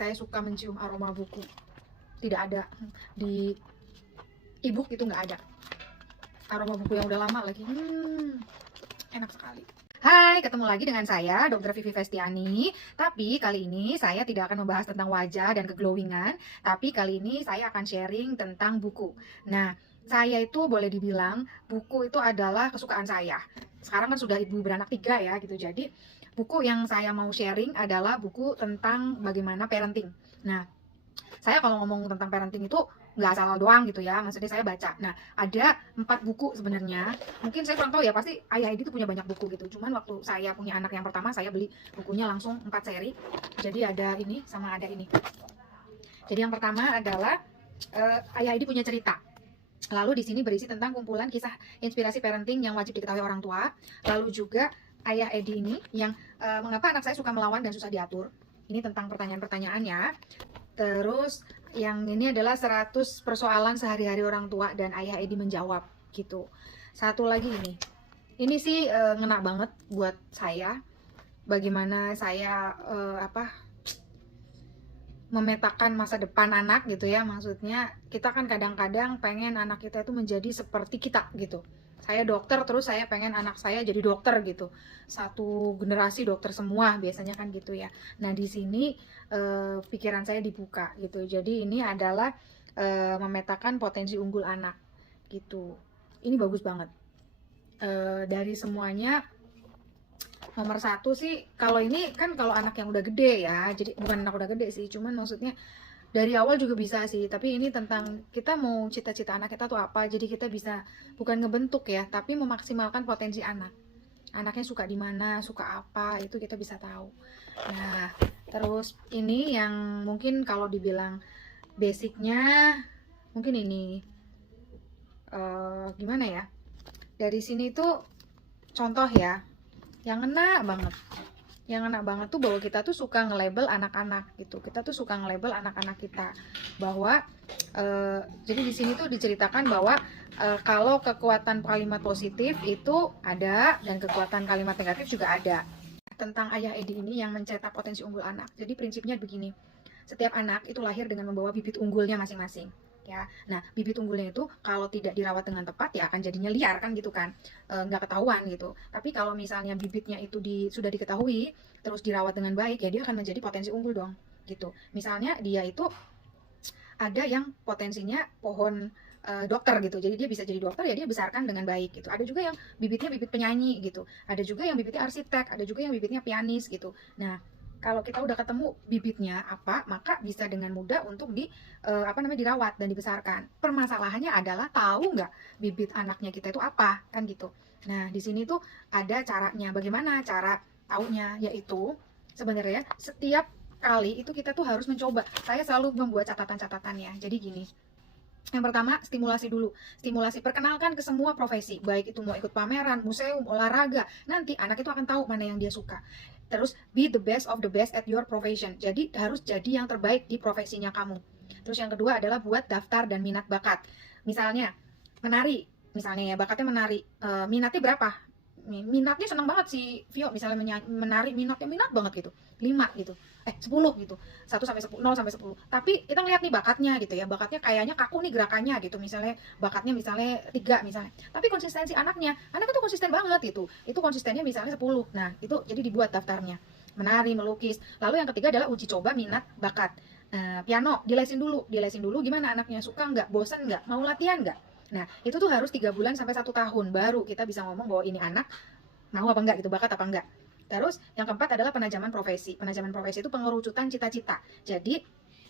saya suka mencium aroma buku. Tidak ada di e-book, itu nggak ada aroma buku yang udah lama lagi. Enak sekali. Hai, ketemu lagi dengan saya, Dr. Vivi Festiani. Tapi kali ini saya tidak akan membahas tentang wajah dan keglowingan, tapi kali ini saya akan sharing tentang buku. Nah, saya itu boleh dibilang buku itu adalah kesukaan saya. Sekarang kan sudah ibu beranak 3 ya gitu. Jadi buku yang saya mau sharing adalah buku tentang bagaimana parenting. Nah, saya kalau ngomong tentang parenting itu nggak asal doang gitu ya, maksudnya saya baca. Nah, ada 4 buku sebenarnya. Mungkin saya kurang tahu ya, pasti ayah Edi tuh punya banyak buku gitu. Cuman waktu saya punya anak yang pertama, saya beli bukunya langsung 4 seri. Jadi ada ini sama ada ini. Jadi yang pertama adalah ayah Edi punya cerita. Lalu di sini berisi tentang kumpulan kisah inspirasi parenting yang wajib diketahui orang tua. Lalu juga ayah Edi ini yang mengapa anak saya suka melawan dan susah diatur. Ini tentang pertanyaan-pertanyaannya. Terus yang ini adalah 100 persoalan sehari-hari orang tua dan ayah Edi menjawab gitu. Satu lagi ini. Ini sih ngena banget buat saya. Bagaimana saya memetakan masa depan anak gitu ya. Maksudnya kita kan kadang-kadang pengen anak kita itu menjadi seperti kita gitu. Saya dokter, terus saya pengen anak saya jadi dokter gitu. Satu generasi dokter semua biasanya kan gitu ya. Nah, di sini pikiran saya dibuka gitu. Jadi ini adalah memetakan potensi unggul anak gitu. Ini bagus banget. Dari semuanya nomor 1 sih, kalau ini kan kalau anak yang udah gede ya, jadi bukan anak udah gede sih, cuman maksudnya dari awal juga bisa sih, tapi ini tentang kita mau cita-cita anak kita tuh apa, jadi kita bisa bukan ngebentuk ya, tapi memaksimalkan potensi anak. Anaknya suka di mana, suka apa, itu kita bisa tahu. Nah, terus ini yang mungkin kalau dibilang basicnya, mungkin ini gimana ya? Dari sini tuh contoh ya, yang ngena banget. Yang enak banget tuh bahwa kita tuh suka nge-label anak-anak gitu. Kita tuh suka nge-label anak-anak kita bahwa jadi di sini tuh diceritakan bahwa kalau kekuatan kalimat positif itu ada dan kekuatan kalimat negatif juga ada. Tentang ayah Edi ini yang mencetak potensi unggul anak. Jadi prinsipnya begini. Setiap anak itu lahir dengan membawa bibit unggulnya masing-masing. Ya, nah bibit unggulnya itu kalau tidak dirawat dengan tepat ya akan jadinya liar kan gitu kan, nggak ketahuan gitu. Tapi kalau misalnya bibitnya itu sudah diketahui terus dirawat dengan baik ya dia akan menjadi potensi unggul dong gitu. Misalnya dia itu ada yang potensinya pohon dokter gitu, jadi dia bisa jadi dokter ya dia besarkan dengan baik gitu. Ada juga yang bibitnya bibit penyanyi gitu, ada juga yang bibitnya arsitek, ada juga yang bibitnya pianis gitu. Nah, kalau kita udah ketemu bibitnya apa, maka bisa dengan mudah untuk dirawat dan dibesarkan. Permasalahannya adalah tahu nggak bibit anaknya kita itu apa, kan gitu. Nah, di sini tuh ada caranya. Bagaimana cara taunya? Yaitu sebenarnya setiap kali itu kita tuh harus mencoba. Saya selalu membuat catatan-catatannya. Jadi gini. Yang pertama, stimulasi dulu. Stimulasi, perkenalkan ke semua profesi. Baik itu mau ikut pameran, museum, olahraga. Nanti anak itu akan tahu mana yang dia suka. Terus, be the best of the best at your profession. Jadi, harus jadi yang terbaik di profesinya kamu. Terus yang kedua adalah buat daftar dan minat bakat. Misalnya, menari. Misalnya ya, bakatnya menari. Minatnya berapa? Minatnya seneng banget si Vio, misalnya menari, minat banget gitu. 5 gitu. 10 gitu. 1 sampai 10, 0 sampai 10. Tapi kita ngeliat nih bakatnya gitu ya. Bakatnya kayaknya kaku nih gerakannya gitu. Misalnya bakatnya misalnya 3 misalnya. Tapi konsistensi anaknya itu konsisten banget gitu. Itu konsistennya misalnya 10. Nah, itu jadi dibuat daftarnya. Menari, melukis. Lalu yang ketiga adalah uji coba minat bakat. Piano, dilesin dulu gimana anaknya, suka nggak, bosan nggak, mau latihan nggak. Nah, itu tuh harus 3 bulan sampai 1 tahun baru kita bisa ngomong bahwa ini anak mau apa enggak gitu, bakat apa enggak. Terus yang keempat adalah penajaman profesi. Penajaman profesi itu pengerucutan cita-cita. Jadi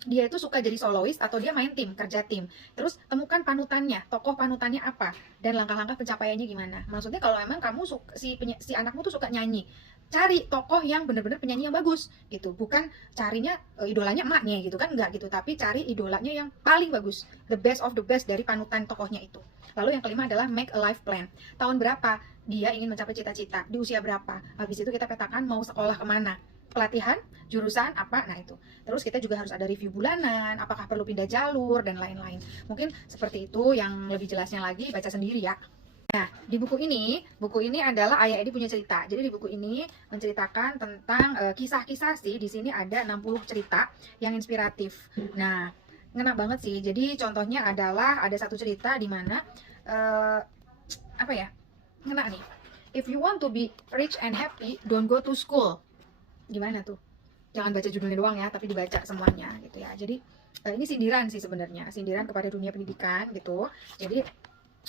dia itu suka jadi soloist atau dia main tim, kerja tim. Terus temukan panutannya, tokoh panutannya apa, dan langkah-langkah pencapaiannya gimana. Maksudnya kalau emang kamu si anakmu tuh suka nyanyi, cari tokoh yang benar-benar penyanyi yang bagus gitu. Bukan carinya idolanya emaknya gitu kan, enggak gitu. Tapi cari idolanya yang paling bagus, the best of the best dari panutan tokohnya itu. Lalu yang kelima adalah make a life plan. Tahun berapa dia ingin mencapai cita-cita, di usia berapa. Habis itu kita petakan mau sekolah kemana, pelatihan, jurusan apa, nah itu. Terus kita juga harus ada review bulanan, apakah perlu pindah jalur, dan lain-lain. Mungkin seperti itu, yang lebih jelasnya lagi baca sendiri ya. Nah, di buku ini adalah Ayah Edi punya cerita. Jadi di buku ini menceritakan tentang kisah-kisah sih. Di sini ada 60 cerita yang inspiratif. Nah, ngena banget sih. Jadi contohnya adalah ada satu cerita di mana eh, apa ya? Ngena nih. If you want to be rich and happy, don't go to school. Gimana tuh? Jangan baca judulnya doang ya, tapi dibaca semuanya gitu ya. Jadi ini sindiran sih sebenarnya, sindiran kepada dunia pendidikan gitu. Jadi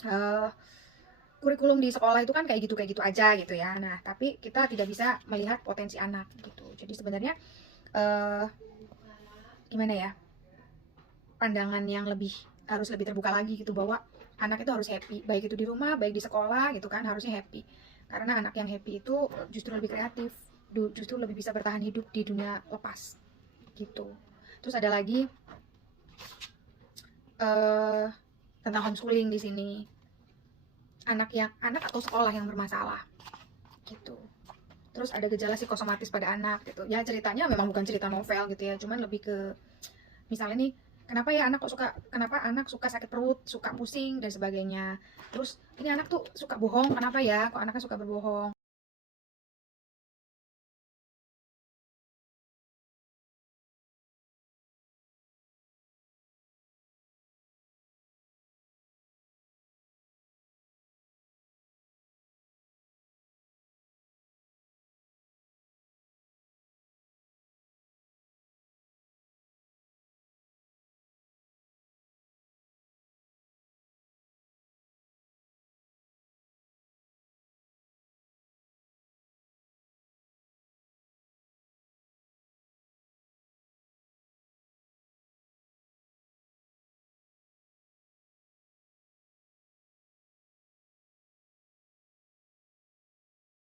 eh, kurikulum di sekolah itu kan kayak gitu aja gitu ya. Nah, tapi kita tidak bisa melihat potensi anak gitu. Jadi sebenarnya eh, gimana ya? Pandangan yang harus lebih terbuka lagi gitu bahwa anak itu harus happy, baik itu di rumah, baik di sekolah gitu kan, harusnya happy. Karena anak yang happy itu justru lebih kreatif, justru lebih bisa bertahan hidup di dunia lepas gitu. Terus ada lagi eh tentang homeschooling di sini. Anak atau sekolah yang bermasalah gitu. Terus ada gejala psikosomatis pada anak gitu. Ya ceritanya memang bukan cerita novel gitu ya, cuman lebih ke misalnya nih, kenapa anak suka sakit perut, suka pusing dan sebagainya. Terus ini anak tuh suka bohong, kenapa ya? Kok anaknya suka berbohong?